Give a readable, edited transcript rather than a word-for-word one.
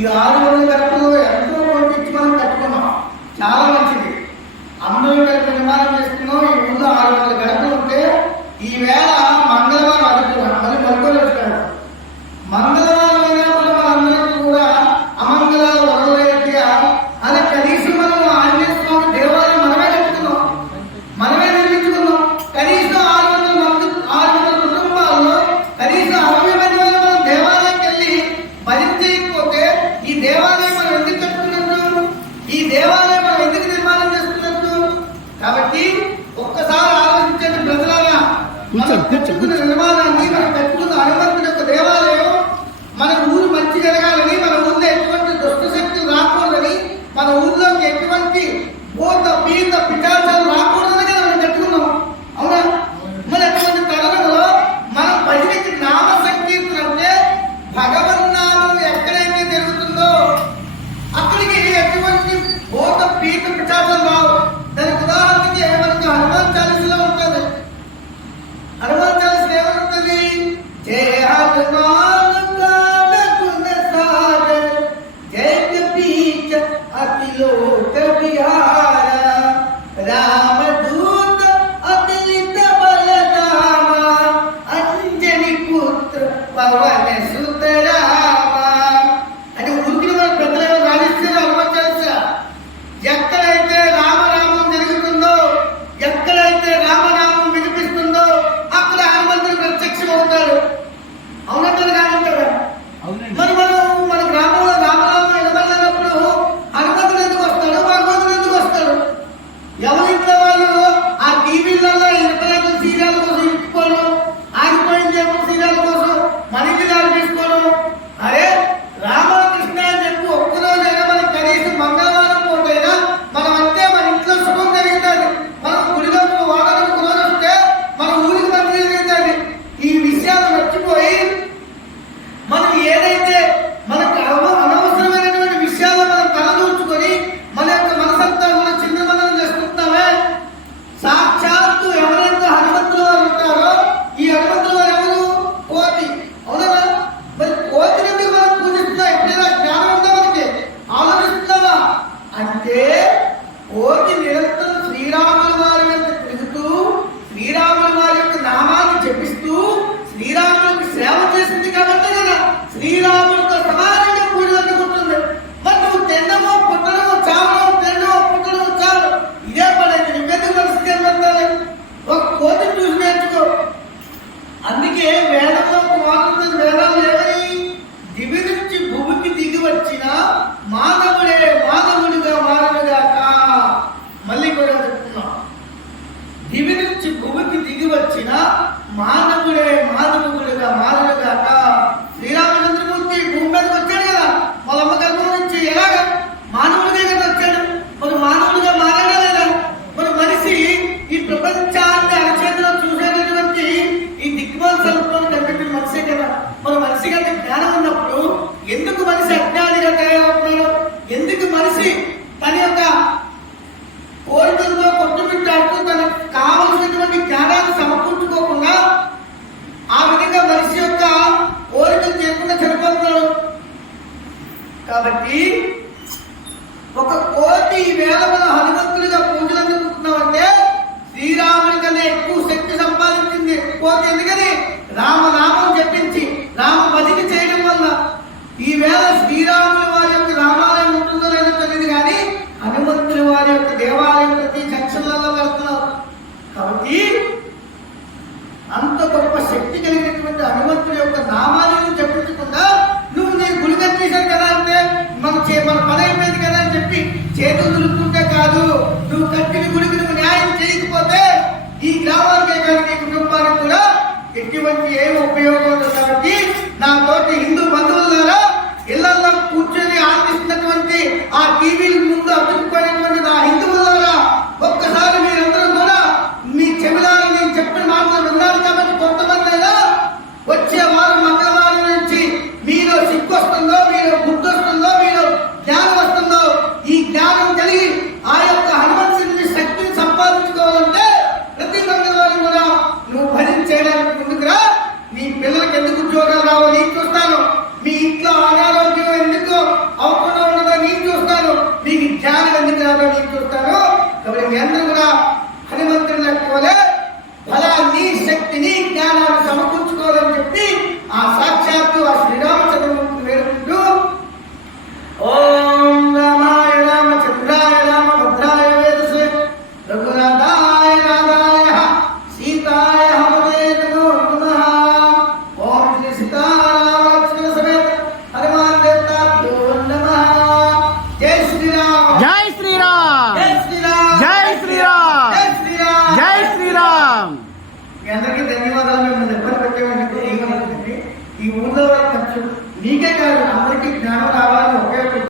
ఈ 600 గడపలు ఎంతో పంపించి మనం కట్టుకున్నాం, చాలా మంచిది. అందరూ కలిపి నిర్మాణం చేసుకున్నాం. ఈ ఊళ్ళో 600 గడపలు ఉంటే ఈవేళ మంగళవారం అడుగుతున్నాం, మళ్ళీ మరుగోలు వచ్చాడు. మంగళవారం అయినప్పుడు మనందరికీ కూడా అమంగళాలు వదలయ్యా అని కనీసం మనం ఆంజనేయ స్వామి దేవాలయం మనమే కట్టుకున్నాం, మనమే నిర్మించుకున్నాం. కనీసం 600 కుటుంబాల్లో కనీసం 60 మంది వల్ల మనం దేవాలయంకి వెళ్ళి భజన చేయకపోతే ఈ దేవాలయం మనం ఎందుకు కట్టుకున్నట్టు, ఈ దేవాలయం మనం ఎందుకు నిర్మాణం చేసుకున్నట్టు? కాబట్టి ఒక్కసారి ఆలోచించండి ప్రజలారా, మనం కట్టుకున్న నిర్మాణాన్ని, మనం కట్టుకున్న హనుమంతుడి యొక్క దేవాలయం మన ఊరు మంచి జరగాలని, మన ఊళ్ళో ఎటువంటి దుష్ట శక్తులు రాకూడదని, మన ఊళ్ళోకి ఎటువంటి పూత పీత పిచాచాలు రాకూడదని మనం కట్టుకున్నాం. అవునా? మన అటువంటి తరుణంలో మన భజనకి నామ సంకీర్తన అంటే భగవన్నామం ఎక్కడైతే జరుగుతుందో అక్కడికి ఎటువంటి పూత పీత పిచాచాలు రావు. దానికి ఉదాహరణకి మనకు హనుమాన్ చాలీసాలో ఉంటుంది. హనుమాన్ చాలీసా ఏమంటుంది? జయ హనుమాన్ గుణ సాగర్ జయ కపీచ అతిలోక విహార రామదూత అతిలిత బలధామ అంజని పుత్ర పవన సుత రామ అని ఊరికి మన పెద్దలను రాణిస్తారు. హనుమాన్ చాలీసా ఎక్కడైతే రామనామం జరుగుతుందో, ఎక్కడైతే రామనామం వినిపిస్తుందో అక్కడ హనుమంతుడు ప్రత్యక్షం అవుతాడు. అవునంటారు కాదంటారా? మరి మన గ్రామంలో రామనామం వినబడినప్పుడు హనుమంతుడు ఎందుకు వస్తాడు, భగవంతుడు ఎందుకు వస్తాడు? ఎవరింట్లో వాళ్ళు ఆ టీవీలలో ఇంటర్నెట్ సీరియల్ కోసం ఇట్టుకోవడం, ఆగిపోయింది సీరియల్ కోసం మనకి దారి తీసుకోవడం. అరే రామకృష్ణ అని చెప్పి ఒక్కరోజైనా మనం కనీసం మంగళవారం పూటైనా మనం అంటే మన ఇంట్లో శుభం జరుగుతుంది. మనం గుడిలో వారానికి రోజు వస్తే మన ఊరికి మంచి జరుగుతుంది. ఈ విషయాలు మర్చిపోయి మనం ఏదైతే మనకు అనవసరమైనటువంటి విషయాలు మనం తలదూర్చుకొని మన యొక్క మనసంతా మనం చిన్నమనం చేసుకుంటున్నామే. సాక్షాత్తు ఎవరైతే హనుమంతుల వారు ఉంటారో ఈ హనుమంతుల వారు ఎవరు? కోతి. అవునా? మరి కోతిని ఎందుకు మనం పూజిస్తున్నాం? ఎప్పుడైనా జ్ఞానం ఉందా? మనకి ఆలోచిస్తున్నావా? అంటే కోతి నిరంతరం శ్రీరాముల వారి యొక్క తిరుగుతూ, శ్రీరాముల వారి యొక్క నామాన్ని జపిస్తూ శ్రీరాముడికి సేవ చేసింది కాబట్టి కదా శ్రీరాముడితో సమానంగా పూజలు అందుకుంటుంది. మరి నువ్వు తిన్నమో పుట్టడమో చావో, తిన్నమో పుట్టడమో చావు, ఇదే పని. నువ్వెందుకు పరిస్థితి ఏమంటారు? ఒక కోతి చూసి నేర్చుకో. అందుకే వేదంలో ఒక మాట ఉంటుంది. వేదాలు ఏమని? దివి నుంచి భూమికి దిగి వచ్చిన మానవుడే మానవుడిగా మారనుగాక. మళ్ళీ కూడా చెప్తున్నాం. దివి నుంచి భూమికి దిగి వచ్చిన మానవుడే మానవుడిగా మారనుగాక. శ్రీరామచంద్రమూర్తి భూమి మీదకి వచ్చాడు కదా, వాళ్ళ అమ్మ గర్భం నుంచి. ఎలాగా? మానవుడిగా కదా వచ్చాడు. మరి మానవుడిగా మారాడా లేదా? మరి మనిషి ఈ ప్రపంచాన్ని అరచేతిలో చూసేటటువంటి ఈ దిగ్మాల స్వరూపాన్ని కనిపెట్టిన మనిషే కదా. మరి మనిషి కంటే జ్ఞానం ఉన్నప్పుడు ఎందుకు మనిషి అజ్ఞానిగా తయారవుతున్నాడు? ఎందుకు మనిషి తన యొక్క కోరికలతో కొట్టుమిట్టాడుతూ తనకు కావలసినటువంటి జ్ఞానాన్ని సమకూర్చుకోకుండా ఆ విధంగా మనిషి యొక్క కోరికలు చేయకుండా చనిపోతున్నాడు? కాబట్టి ఒక కోటి వేల మన హనుమంతుడిగా పూజలు అందుకుంటున్నామంటే శ్రీరాముడి కన్నా ఎక్కువ శక్తి సంపాదించింది కోటి. ఎందుకని? రామనామం చెప్పించి రామ భజన చేయడం వల్ల. ఈవేళ శ్రీరాముల వారి యొక్క రామాలయం ఉంటుందో లేదో తెలియదు కానీ హనుమంతుడి వారి యొక్క దేవాలయం ప్రతి జంక్షన్లలో వెళ్తున్నారు. కాబట్టి అంత గొప్ప శక్తి కలిగినటువంటి హనుమంతుడి యొక్క నామాలను చెప్పించకుండా నువ్వు నేను గుడి కట్టేశాను కదా అంటే మన పని అయిపోయింది కదా అని చెప్పి చేతులు దులుపుకుంటే కాదు. నువ్వు కట్టిన గుడికి నువ్వు న్యాయం చేయకపోతే ఈ గ్రామానికే కానీ నీ కుటుంబానికి కూడా ఎటువంటి ఏమి ఉపయోగం ఉండదు. కాబట్టి నా తోటి హిందూ బంధువులారా, ఇళ్లలో కూర్చొని ఆలోచిస్తున్నటువంటి ఆ టీవీల ముందు అతుక్కుపోయినటువంటి నా హిందువులారా, ఒక్కసారి మీరందరూ కూడా మీ చెవిలారా నేను చెప్పిన మాటలు విన్నారు కాబట్టి కొంతమంది అయినా వచ్చే వారం మంగళవారం నుంచి మీలో సిగ్గు వస్తుందో, మీలో బుద్ధి వస్తుందో, మీలో జ్ఞానం వస్తుందో, ఈ జ్ఞానం కలిగి ఆ యొక్క హనుమంతుని శక్తిని సంపాదించుకోవాలంటే ప్రతి మంగళవారం కూడా నువ్వు భజన చేయడానికి ముందుకురా. నీ పిల్లలకి మీ అందరూ